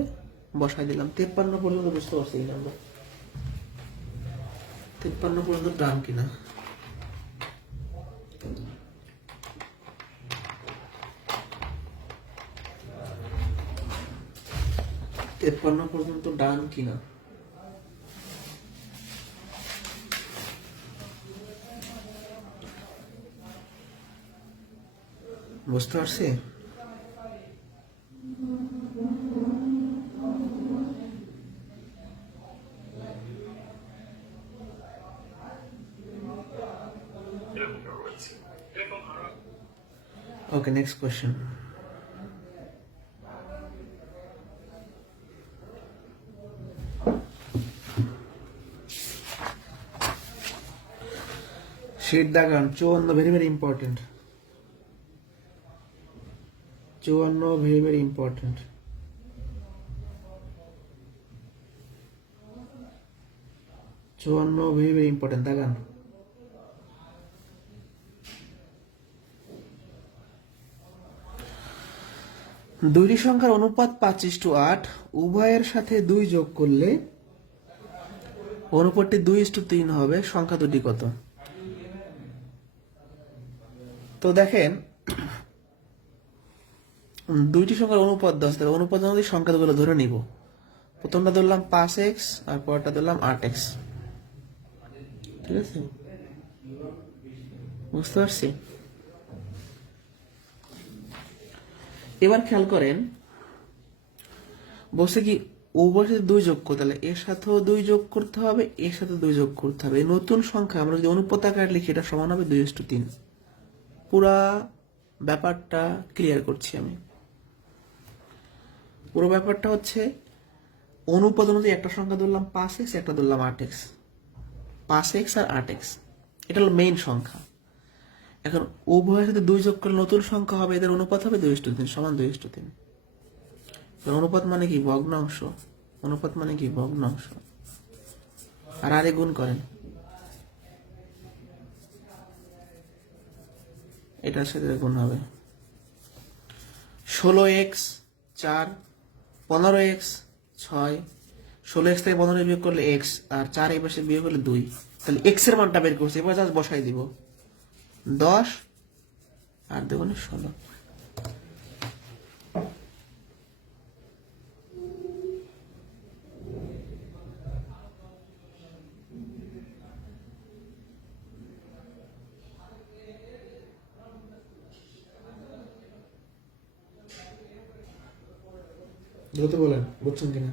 বসাই দিলাম। 53 পর্যন্ত বুঝতে পারছি কিনা আমরা? 53 পর্যন্ত ডান কিনা? 53 পর্যন্ত ডান কিনা? বুঝতে পারছি? Okay, next question. Sheet diagram 54, very very important. 54, very very important. very very important. Dagan দুইটি সংখ্যার অনুপাত 5:8, উভয়ের সাথে 2 যোগ করলে অনুপাতটি 2:3 হবে। সংখ্যা দুটি কত? তো দেখেন দুইটি সংখ্যার অনুপাত 10, তাহলে অনুপাত অনুযায়ী সংখ্যাগুলো ধরে নিব। প্রথমটা ধরলাম 5x আর পরেরটা ধরলাম 8x, ঠিক আছে? বুঝতে পারছি? এবার খেয়াল করেন, বসে কি উভয়ের সাথে 2 যোগ করতে, তাহলে এর সাথেও 2 যোগ করতে হবে, এর সাথে 2 যোগ করতে হবে। এই নতুন সংখ্যা আমরা যদি অনুপাত আকারে লিখি, এটা সমান হবে 2:3। পুরা ব্যাপারটা ক্লিয়ার করছি আমি। পুরো ব্যাপারটা হচ্ছে অনুপাত অনুযায়ী একটা সংখ্যা ধরলাম 5x, একটা ধরলাম 8x। 5x আর 8x এটা হলো মেইন সংখ্যা। এখন উভয়ের সাথে 2 যোগ করলে নতুন সংখ্যা হবে, এদের অনুপাত হবে 2:3 সমান 2:3। অনুপাত মানে কি? ভগ্নাংশ। অনুপাত মানে কি? ভগ্নাংশ। আর আরে গুণ করেন, এটার সাথে গুণ হবে। 16x 4, 15x 6, 16x থেকে 15 বিয়োগ করলে x, আর 4 এই পাশে বিয়োগ করলে 2, তাহলে x এর মানটা বের করছি। এবার জাস্ট বসাই দিব 10 আর 2 = 16। দ্রুত বলেন, বুঝছেন কিনা?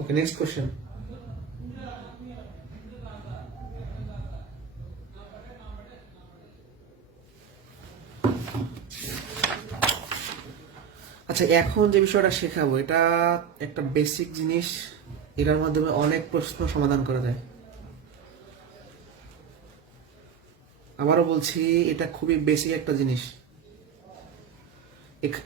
Okay, next question. আচ্ছা, এখন যে বিষয়টা শেখাবো এটা একটা বেসিক জিনিস, এটার মাধ্যমে অনেক প্রশ্ন সমাধান করা যায়। আবারও বলছি, এটা খুবই বেসিক একটা জিনিস।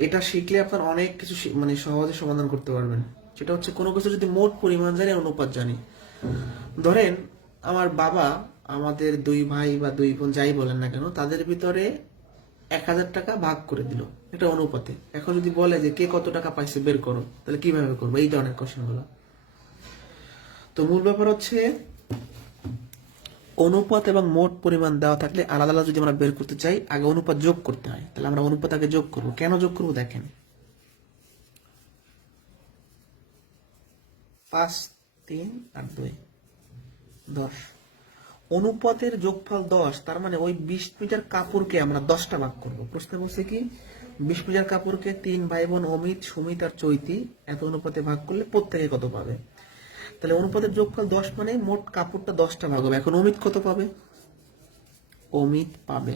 এটা শিখলে আপনার অনেক কিছু মানে সহজে সমাধান করতে পারবেন। সেটা হচ্ছে কোনো কিছু যদি মোট পরিমাণ জানি, অনুপাত জানি, ধরেন আমার বাবা আমাদের দুই ভাই বা দুই বোন যাই বলেন না কেন তাদের ভিতরে 1,000 টাকা ভাগ করে দিল একটা অনুপাতে। এখন যদি বলে যে কে কত টাকা পাইছে বের করো, তাহলে কিভাবে করবো? এই ধরনের কোশ্চেন গুলো। তো মূল ব্যাপার হচ্ছে অনুপাত এবং মোট পরিমাণ দেওয়া থাকলে আলাদা আলাদা যদি আমরা বের করতে চাই, আগে অনুপাত যোগ করতে হয়। তাহলে আমরা অনুপাত আগে যোগ করবো। কেন যোগ করবো দেখেন, 5, 3 আর 2 10। অনুপাতের যোগফল 10, তার মানে ওই 20 মিটার কাপড়কে আমরা 10টা ভাগ করবো। প্রশ্ন বলছে কি 20 মিটার কাপড়কে 3 ভাই বোন অমিত, সুমিত আর চৈতি এত অনুপাতে ভাগ করলে প্রত্যেকে কত পাবে। তাহলে অনুপাতের যোগফল 10 মানে মোট কাপড়টা 10টা ভাগ হবে। এখন অমিত কত পাবে? অমিত পাবে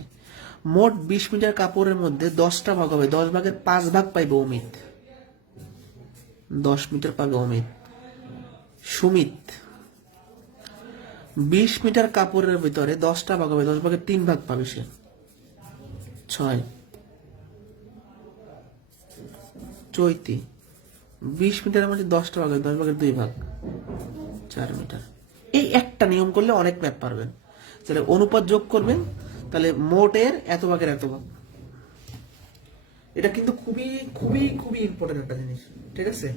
মোট 20 মিটার কাপড়ের মধ্যে 10টা ভাগ হবে, 10 ভাগের 5 ভাগ পাইবে অমিত, 10 মিটার পাবে অমিত। সুমিত 20 মিটার কাপড়ের ভিতরে 10টা ভাগ হবে, 10 ভাগের 3 ভাগ পাবে সে, 6। চৈতি 20 মিটারের মধ্যে 10টা ভাগ হবে, 10 ভাগের 2 ভাগ, 4 মিটার। এই একটা নিয়ম করলে অনেক ম্যাথ পারবেন। তাহলে অনুপাত যোগ করবেন, তাহলে মোটের এত ভাগের এত ভাগ। এটা কিন্তু খুবই খুবই খুবই ইম্পর্টেন্ট একটা জিনিস, ঠিক আছে?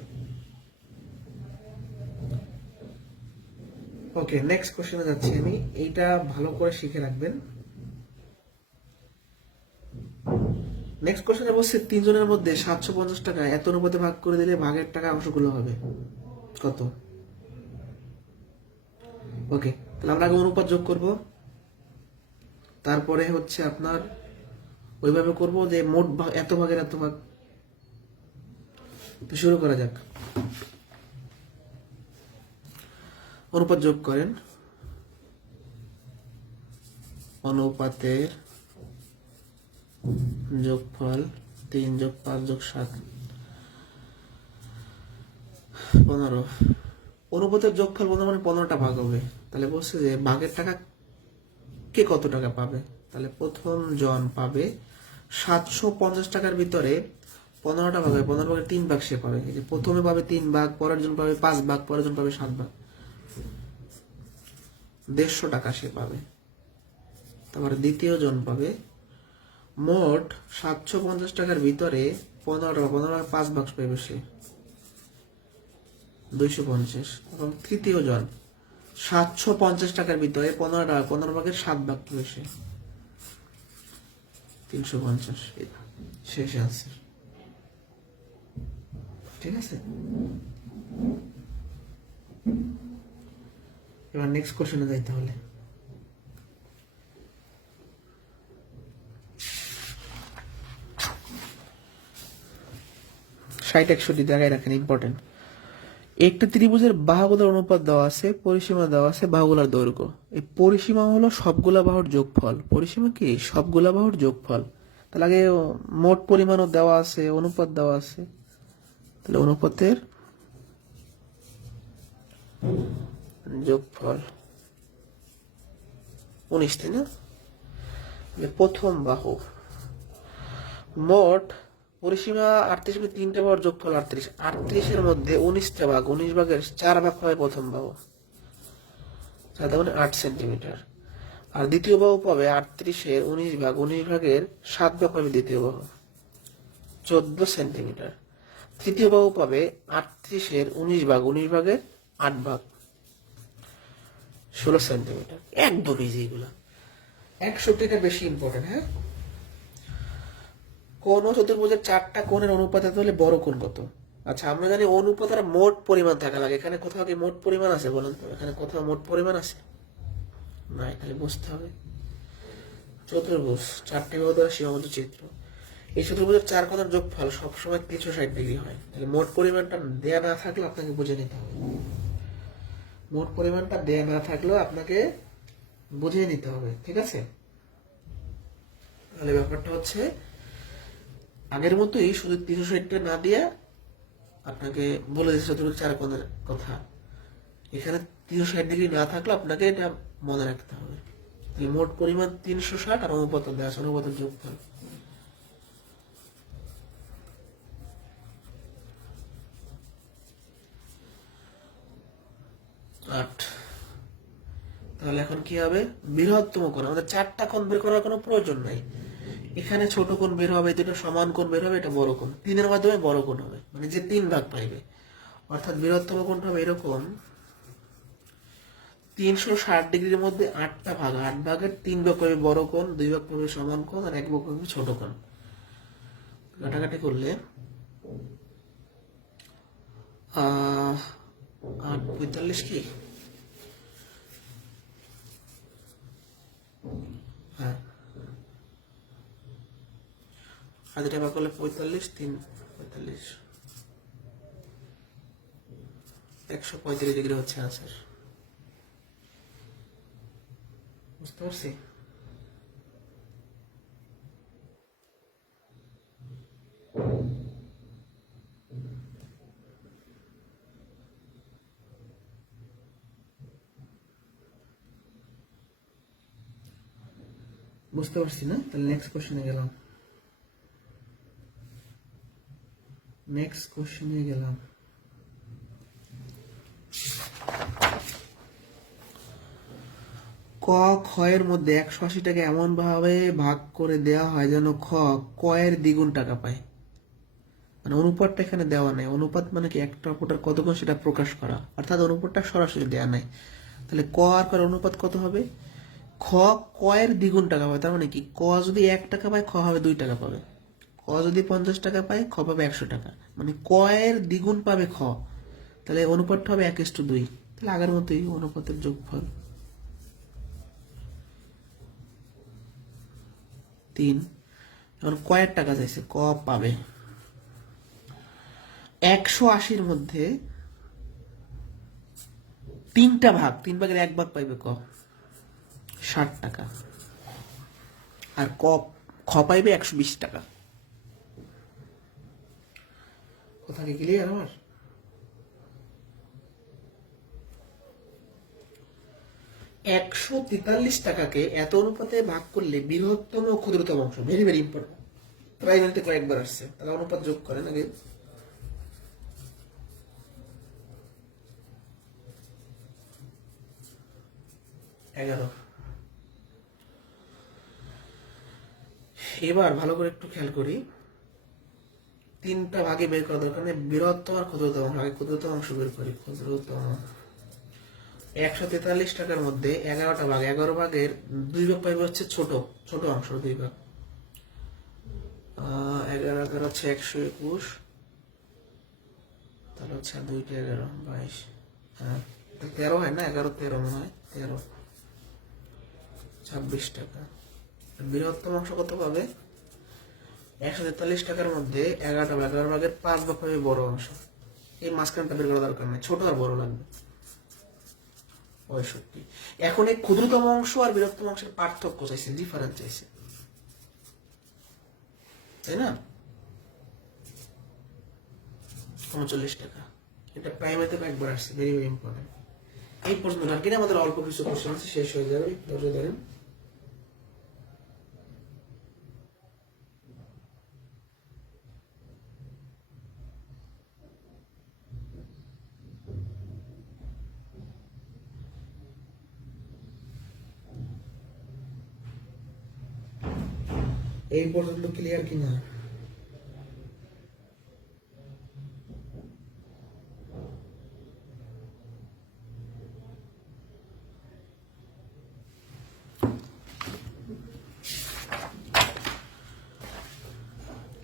ওকে, নেক্সট কোশ্চেনে যাচ্ছি আমি। এইটা ভালো করে শিখে রাখবেন। নেক্সট কোশ্চেনে বলছে 3 জনের মধ্যে 750 টাকা এত অনুপাতে ভাগ করে দিলে ভাগের টাকা অংশগুলো হবে কত? ওকে, তাহলে আমরা আগে অনুপাত যোগ করব, তারপরে হচ্ছে আপনার ওইভাবে করব যে মোট এত ভাগের এত ভাগ। তো শুরু করা যাক। অনুপাত যোগ করেন। অনুপাতের যোগফল 3 যোগ 5 যোগ 7 15। অনুপাতের যোগফল 15 মানে 15টা ভাগ হবে। তাহলে বলছে যে ভাগের টাকা কে কত টাকা পাবে। তাহলে প্রথম জন পাবে 750 টাকার ভিতরে 15টা ভাগ হবে, 15 ভাগের 3 ভাগ সে পাবে। এই যে প্রথমে পাবে 3 ভাগ, পরের জন পাবে 5 ভাগ, পরের জন পাবে 7 ভাগ, 150 টাকা সে পাবে। তারপরে দ্বিতীয় জন পাবে মোট 750 টাকার ভিতরে 15 টাকা, 15 টাকা 5 ভাগ পাবে সে, 250। এবং তৃতীয় জন 750 টাকার ভিতরে 15 টাকা, 15 ভাগের 7 ভাগ পাবে সে, 350। শেষ আনসার, ঠিক আছে? এবার নেক্সট কোশ্চেনে যাই তাহলে। ষাট 61 জায়গায় রাখেন, ইম্পর্টেন্ট। একটা ত্রিভুজের বাহুগুলোর অনুপাত দেওয়া আছে, পরিসীমা দেওয়া আছে, বাহুগুলোর দৈর্ঘ্য। এই পরিসীমা হলো সবগুলা বাহুর যোগফল। পরিসীমা কি? সবগুলা বাহুর যোগফল। তাহলে আগে মোট পরিমাণও দেওয়া আছে, অনুপাত দেওয়া আছে। তাহলে অনুপাতের যোগফল 19, তাই না? প্রথম বাহু মোট পরিসীমা 38, 3টে বাহুর যোগফল 38। 38-এর মধ্যে 19টা ভাগ, 19 ভাগের 4 ভাগ পাবে প্রথম বাহু, তার মানে 8 সেন্টিমিটার। আর দ্বিতীয় বাহু পাবে 38-এর 19 ভাগ, 19 ভাগের 7 ভাগ পাবে দ্বিতীয় বাহু, 14 সেন্টিমিটার। তৃতীয় বাহু পাবে 38-এর 19 ভাগ, 19 ভাগের 8 ভাগ, 16 সেন্টিমিটার। একদম ইজি এগুলা। 61টা বেশি ইম্পর্টেন্ট। হ্যাঁ, কোন চতুর্ভুজের 4টা কোণের অনুপাত হলে বড় কোণ কত? আচ্ছা, আমরা জানি অনুপাত আর মোট পরিমাণ থাকা লাগে। এখানে কোথাও কি মোট পরিমাণ আছে বলেন তো? এখানে কোথাও মোট পরিমাণ আছে না, এখানে বুঝতে হবে। চতুর্ভুজ 4টি বাহু দ্বারা সীমাবদ্ধ চিত্র। এই চতুর্ভুজের 4 কোণের যোগফল সবসময় 360 ডিগ্রি হয়। তাহলে মোট পরিমাণটা দেয়া না থাকলে আপনাকে বুঝে নিতে হবে। মোট পরিমাণটা দেয়া না থাকলেও আপনাকে বুঝে নিতে হবে, ঠিক আছে? তাহলে ব্যাপারটা হচ্ছে আগের মতোই, শুধু 360টা না দিয়ে আপনাকে বলে দিচ্ছে চতুর্ভুজ 4 কোণের কথা। এখানে 360 ডিগ্রি না থাকলে আপনাকে এটা মনে রাখতে হবে। তাহলে মোট পরিমাণ 360 আর অনুপাত দেওয়া আছে, অনুপাতের যোগফল। আট তাহলে এখন কি হবে, বৃহত্তম কোণ, আমাদের চারটা কোণ বের করার কোনো প্রয়োজন নাই। এখানে ছোট কোণ বের হবে, দুটো সমান কোণ বের হবে, এটা বড় কোণ, তিনের মাধ্যমে বড় কোণ হবে, মানে যে 3 ভাগ পাইবে। অর্থাৎ বৃহত্তম কোণটা হবে এরকম, 360 ডিগ্রির মধ্যে 8টা ভাগ, 8 ভাগের 3 ভাগ পাবে বড় কোণ, 2 ভাগ পাবে সমান কোণ, আর 1 ভাগ পাবে ছোট কোণ। কাটাকাটি করলে 8 45 কি, হ্যাঁ, আর এটা ভাগ করলে 45, 3 45, 135 ডিগ্রি হচ্ছে আনসার। বুঝতে পারছি? বুঝতে পারছি না? তাহলে নেক্সট কোশ্চেনে গেলাম। ক খ এর মধ্যে 180টাকে এমন ভাবে ভাগ করে দেওয়া হয় যেন খ ক এর দ্বিগুণ টাকা পায়। মানে অনুপাতটা এখানে দেওয়া নাই, অনুপাত মানে কি একটা অপরটার কত গুণ সেটা প্রকাশ করা, অর্থাৎ অনুপাতটা সরাসরি দেওয়া নাই। তাহলে ক আর ক অনুপাত কত হবে, খ ক এর দ্বিগুণ টাকা পাবে। তার মানে কি, ক যদি 1 টাকা পায় খ হবে 2 টাকা পাবে, ক যদি 50 টাকা পায় খ পাবে 100 টাকা, মানে ক এর দ্বিগুণ পাবে খ। তাহলে অনুপাতটা হবে 1:2। তাহলে আগের মতোই অনুপাতের যোগফল 3। এখন কয়ের টাকা চাইছে, ক পাবে 180-র মধ্যে 3টা ভাগ, 3 ভাগের 1 ভাগ পাইবে ক, 60 টাকা, আর খ পাইবে 120 টাকা। কথা কি ক্লিয়ার আমার? $143 এত অনুপাতে ভাগ করলে বৃহত্তম ও ক্ষুদ্রতম অংশ, ভেরি ভেরি ইম্পর্টেন্ট, প্রাইমারিতে কয়েকবার আসছে, তাহলে অনুপাত যোগ করেন আগে। এবার ভালো করে একটু খেয়াল করি, 3টা ভাগে বের করা দরকার নেই, বৃহত্তম আর ক্ষুদ্রতম অংশ, আগে ক্ষুদ্রতম অংশ বের করি। ক্ষুদ্রতম 143 টাকার মধ্যে 11টা ভাগ, 11 ভাগের 2 ভাগ পাইবে হচ্ছে ছোট ছোট অংশ, 2 ভাগ। 11 হচ্ছে 121, তাহলে হচ্ছে 2টা 11, 22, হ্যাঁ 13 হয় না, 11 13 মনে হয়, 13, 26 টাকা। বৃহত্তম অংশ কত পাবে, 143 টাকার মধ্যে 11টা ভাগ, 11 ভাগের 5 ভাগ পাবে বড় অংশ। এই মাঝখানটা বের করা দরকার নেই, ছোট আর বড় লাগবে। 65। এখন এই ক্ষুদ্রতম অংশ আর বৃহত্তম অংশের পার্থক্য চাইছে, ডিফারেন্স চাইছে, তাই না? 39 টাকা। এটা প্রাইমারিতে একবার আসছে, ভেরি ভেরি ইম্পর্টেন্ট। এই প্রশ্ন আর কিনা আমাদের অল্প কিছু কোশ্চেন আছে, শেষ হয়ে যাবে, ধৈর্য ধরেন। এই পর্যন্ত ক্লিয়ার কিনা?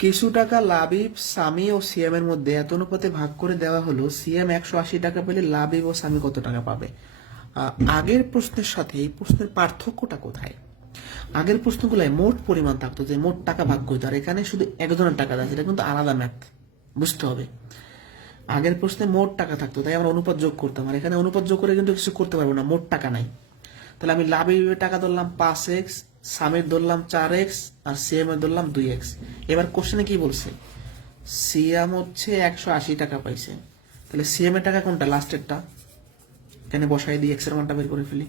কিছু টাকা লাবিব, সামি ও সিএম এর মধ্যে এত অনুপাতে ভাগ করে দেওয়া হলো, সিএম 180 টাকা পেলে লাবিব ও সামি কত টাকা পাবে? আগের প্রশ্নের সাথে এই প্রশ্নের পার্থক্যটা কোথায়? আগের প্রশ্নগুলোয় মোট পরিমাণ থাকতো, যে মোট টাকা ভাগ করতো, আর এখানে শুধু একজনের টাকা দেয়, এটা কিন্তু আলাদা ম্যাথ, বুঝতে হবে। আগের প্রশ্নে মোট টাকা থাকতো, তাই আমরা অনুপাত যোগ করতাম, আর এখানে অনুপাত যোগ করে কিন্তু কিছু করতে পারবো না, মোট টাকা নাই। তাহলে আমি লাবিবের টাকা ধরলাম 5x, সামির ধরলাম 4x, আর সিএম এর ধরলাম 2x। এবার কোশ্চেনে কি বলছে, সিএম হচ্ছে 180 টাকা পাইছে, তাহলে সিএম এর টাকা কোনটা, লাস্টেরটা, এখানে বসাই দিই, এক্স এর মানটা বের করে ফেলি,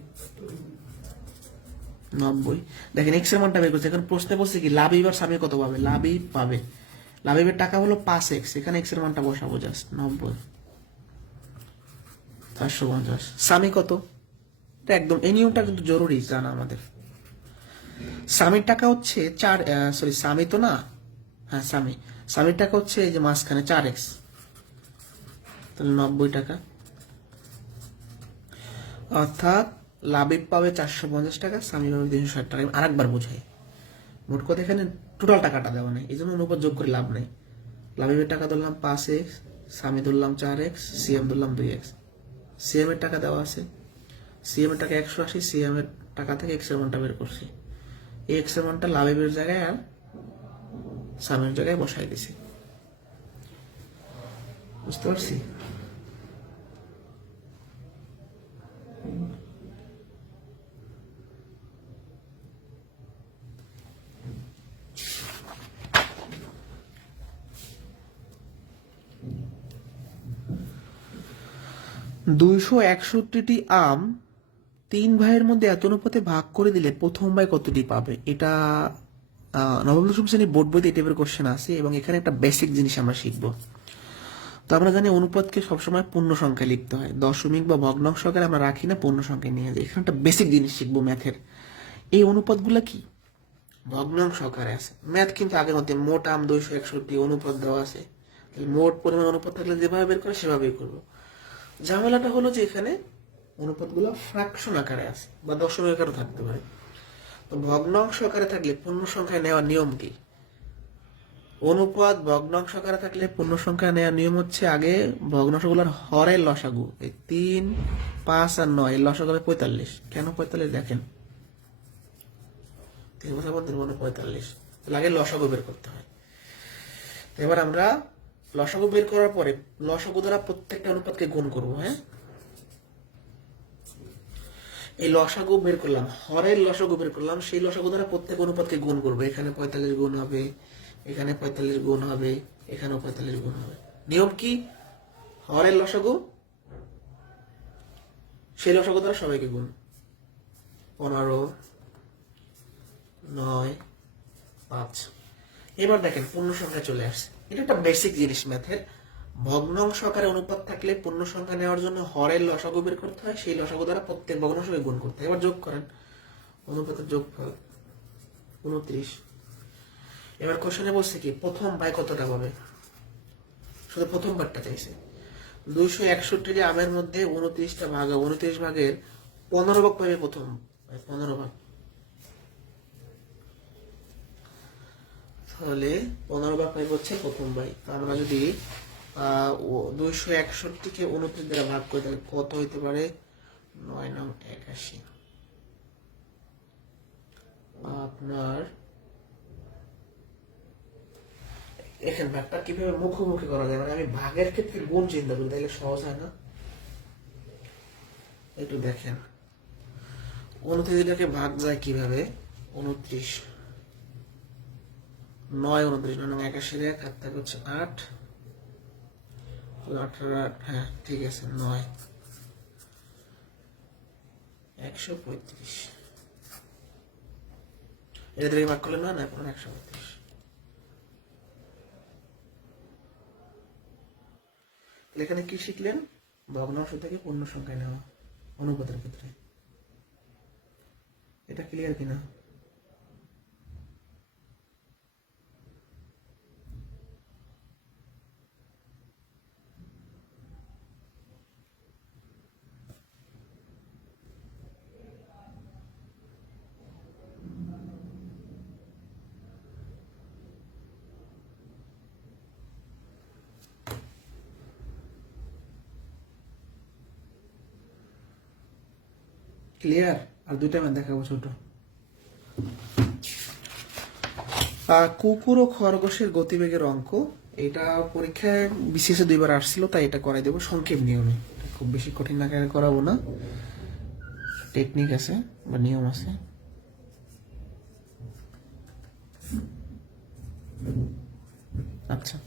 90। দেখেন এক্স এর মানটা বের করছে। এখন প্রশ্নে বলছে কি, লাবিব আর সামি কত পাবে, লাবিব পাবে, লাবিবের টাকা হলো 5x, এখানে এক্স এর মানটা বসাবো জাস্ট 90, 450। সামি কত, এটা একদম এই নিয়মটা কিন্তু জরুরি জানা আমাদের। স্বামীর টাকা হচ্ছে স্বামী তো না, হ্যাঁ স্বামীর টাকা হচ্ছে এই যে মাঝখানে 4x, তাহলে 90 টাকা, অর্থাৎ লাবিব পাবে 450 টাকা, স্বামী পাবে 360 টাকা। আরেকবার বোঝাই, মোট কথা এখানে টোটাল টাকাটা দেওয়া নেই, এই জন্য অনুপাত যোগ করে লাভ নেই। লাবিবের টাকা ধরলাম 5x, স্বামী ধরলাম 4x, সিএম ধরলাম 2x। সিএম এর টাকা দেওয়া আছে, সিএম এর টাকা 180, সিএম এর টাকা থেকে এক্স এর মানটা বের করছি, এই এক্স এর মানটা লাবিবের জায়গায় আর স্বামীর জায়গায় বসাই দিছি। বুঝতে পারছি? দুইশো 61টি আম 3 ভাইয়ের মধ্যে এত অনুপাতে ভাগ করে দিলে প্রথম ভাই কতটি পাবে? এটা নবম দশম শ্রেণী বোর্ড বইতে এই টাইপের কোশ্চেন আছে, এবং এখানে একটা বেসিক জিনিস আমরা শিখবো। তো আমরা জানি অনুপাতকে সবসময় পূর্ণ সংখ্যায় লিখতে হয়, দশমিক বা ভগ্নাংশ আকারে আমরা রাখি না, পূর্ণ সংখ্যায় নিয়ে যাই। এখানে একটা বেসিক জিনিস শিখবো ম্যাথের। এই অনুপাতগুলো কি ভগ্নাংশ আকারে আছে। ম্যাথ কিন্তু আগের মধ্যে মোট আম 261 অনুপাত দেওয়া আছে, মোট পরিমাণ অনুপাত থাকলে যেভাবে বের করে সেভাবেই করবো। ঝামেলাটা হলো যে এখানে অনুপাতগুলো ফ্র্যাকশন আকারে আছে বা দশমিক আকারে থাকতে পারে। তো ভগ্নাংশ আকারে থাকলে পূর্ণ সংখ্যায় নেওয়ার নিয়ম কি? অনুপাত ভগ্নাংশ আকারে থাকলে পূর্ণ সংখ্যা নেওয়ার নিয়ম হচ্ছে, আগে ভগ্নাংশগুলোর হরের লসাগু, এই 3, 5 আর 9 এর লসাগু হবে 45। কেন 45? দেখেন 3 বছর মধ্যে 45, তাহলে আগে লসাগু বের করতে হয়। এবার আমরা লসাগু বের করার পরে লসাগু দ্বারা প্রত্যেকটা অনুপাতকে গুণ করবো। হ্যাঁ, এই লসাগু বের করলাম, হরের লসাগু বের করলাম, সেই লসাগু দ্বারা প্রত্যেক অনুপাতকে গুণ করবো। এখানে 45 গুণ হবে, এখানে 45 গুণ হবে, এখানেও 45 গুণ হবে। নিয়ম কি? হরের লসাগু, সেই লসাগু দ্বারা সবাইকে গুণ। 15, 9, 5। এবার দেখেন পূর্ণ সংখ্যা চলে আসছে। এটা একটা বেসিক জিনিস ম্যাথের। ভগ্নাংশ আকারে অনুপাত থাকলে পূর্ণ সংখ্যা নেওয়ার জন্য হরের লসাগু বের করতে হয়, সেই লসাগু দ্বারা প্রত্যেক ভগ্নাংশকে গুণ করতে হয়। এবার যোগ করেন, অনুপাতের যোগফল 29। এবার কোশ্চেনে বলছে কি প্রথম ভাই কতটা পাবে, শুধু প্রথম ভাগটা চাইছে। 261 আমের মধ্যে 29টা ভাগ, 29 ভাগের 15 ভাগ পাবে প্রথম ভাই, 15 ভাগ। তাহলে 15 ভাগ পাইব হচ্ছে প্রথম ভাই। আমরা যদি 261কে 29 দ্বারা ভাগ করি তাহলে কত হইতে পারে? 9 নং 81। আপনার এখানে ভাগটা কিভাবে মুখোমুখি করা যায়, মানে আমি ভাগের ক্ষেত্রে গুণ চিন্তা করি তাহলে সহজ হয় না? একটু দেখেন 29টাকে ভাগ যায় কিভাবে? 29, 9 29 9 81 এক, আর থাকে হচ্ছে 8, 18, হ্যাঁ ঠিক আছে 9, 135। এটা থেকে ভাগ করলে না 135। এখানে কি শিখলেন? ভগ্নাংশ থেকে পূর্ণ সংখ্যায় নেওয়া অনুপাতের ক্ষেত্রে। এটা ক্লিয়ার কিনা? ক্লিয়ার? আর দুইটা ম্যাথ দেখাবো ছোট। কুকুর ও খরগোশের গতিবেগের অঙ্ক, এটা পরীক্ষায় বিশেষ 2বার আসছিল, তাই এটা করাই দেবো সংক্ষেপ নিয়মে। খুব বেশি কঠিন আকারে করাবো না, টেকনিক আছে বা নিয়ম আছে। আচ্ছা,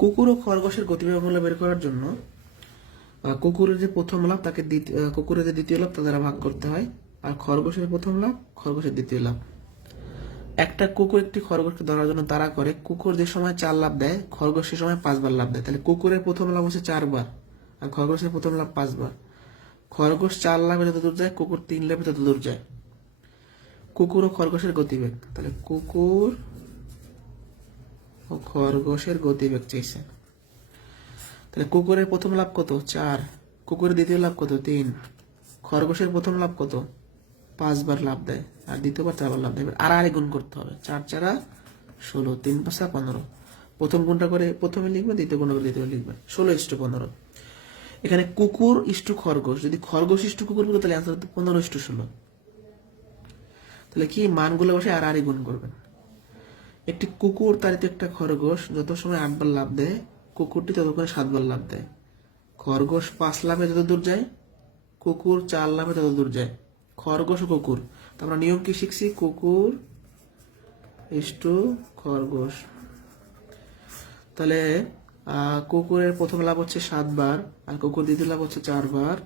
কুকুর ও খরগোশের গতিবেগ মূল্য বের করার জন্য কুকুরের যে প্রথম লাভ তাকে কুকুরের যে দ্বিতীয় লাভ তা দ্বারা ভাগ করতে হয়, আর খরগোশের প্রথম লাভ খরগোশের দ্বিতীয় লাভ। একটা কুকুর একটি খরগোশকে ধরার জন্য তাড়া করে। কুকুর যে সময় 4 লাভ দেয়, খরগোশ সে সময় 5 বার লাভ দেয়। তাহলে কুকুরের প্রথম লাভ হচ্ছে 4 বার, আর খরগোশের প্রথম লাভ 5 বার। খরগোশ 4 লাফে যত দূর যায়, কুকুর 3 লাফে তত দূর যায়। কুকুর ও খরগোশের গতিবেগ, তাহলে কুকুর ও খরগোশের গতিবেগ চাইছে। তাহলে কুকুরের প্রথম লাফ কত? 4। কুকুরের দ্বিতীয় লাফ কত? 3। খরগোশের প্রথম লাফ কত? 5 বার লাফ দেয়, আর দ্বিতীয়বার 4 বার লাফ দেয়। আর আরে গুণ করতে হবে, 4 4 16, 3 5 15। প্রথম গুণটা করে প্রথমে লিখবে, দ্বিতীয় গুণটা করে দ্বিতীয় লিখবে। 16:15। এখানে কুকুর ইস্টু খরগোশ, যদি খরগোশ ইস্টু কুকুর বলো তাহলে অ্যান্সার হতো 15:16। তাহলে কি মানগুলো বসে আর আরে গুণ করবেন। একটি কুকুর তাড়িত একটা খরগোশ যত সময় 8 বার লাফ দেয়, কুকুরটি ততক্ষণে 7 বার লাফ দেয়। খরগোশ 5 লাফে যত দূর যায়, কুকুর 4 লাফে তত দূর যায়। খরগোশ ও কুকুর, তো আমরা নিয়ম কি শিখছি? কুকুর ইস্টু খরগোশ। তাহলে কুকুরের প্রথম লাভ হচ্ছে 7 বার, আর কুকুর দ্বিতীয় লাভ হচ্ছে 4 বার,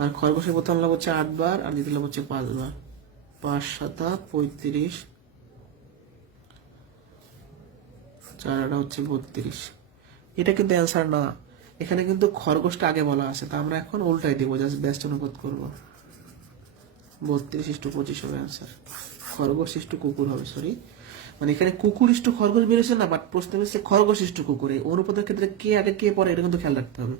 আর খরগোশের প্রথম লাভ হচ্ছে 8 বার, আর দ্বিতীয় লাভ হচ্ছে 5 বার। 5 7 35, 4 হচ্ছে 32। এটা কিন্তু অ্যান্সার না, এখানে কিন্তু খরগোশটা আগে বলা আছে, তা আমরা এখন উল্টাই দিব, জাস্ট ব্যস্ত অনুপাত করব। 32:25 হবে অ্যান্সার। খরগোশ ইস্টু কুকুর হবে, সরি, মানে এখানে কুকুর ইস্টু খরগোশ বেরোছে না, বাট প্রশ্ন বেরোচ্ছে খরগোশ ইস্টু কুকুর। এই অনুপাতের ক্ষেত্রে কে আগে কে পরে এটা কিন্তু খেয়াল রাখতে হবে,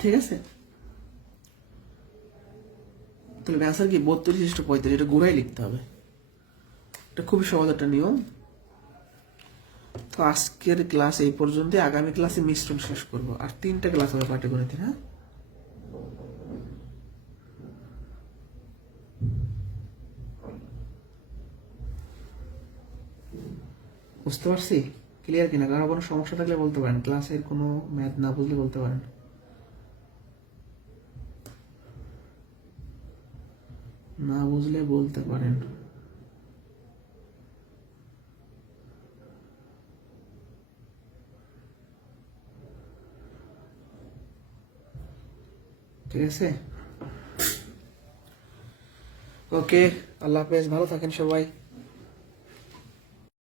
ঠিক আছে? তাহলে অ্যান্সার কি? 32:35, এটা গুড়াই লিখতে হবে। এটা খুবই সহজ একটা নিয়ম। তো আজকের ক্লাস এই পর্যন্ত, আগামী ক্লাসে মিশ্রণ শেষ করব, আর 3টা ক্লাস হবে পাটিগণিতে। হ্যাঁ, বুঝতে পারছি? ক্লিয়ার কিনা? কারো কোনো সমস্যা থাকলে বলতে পারেন, ক্লাসের কোনো ম্যাথ না বুঝলে বলতে পারেন। না বুঝলে বলতে পারেন। ঠিক আছে, ওকে, আল্লাহ হাফেজ, ভালো থাকেন সবাই।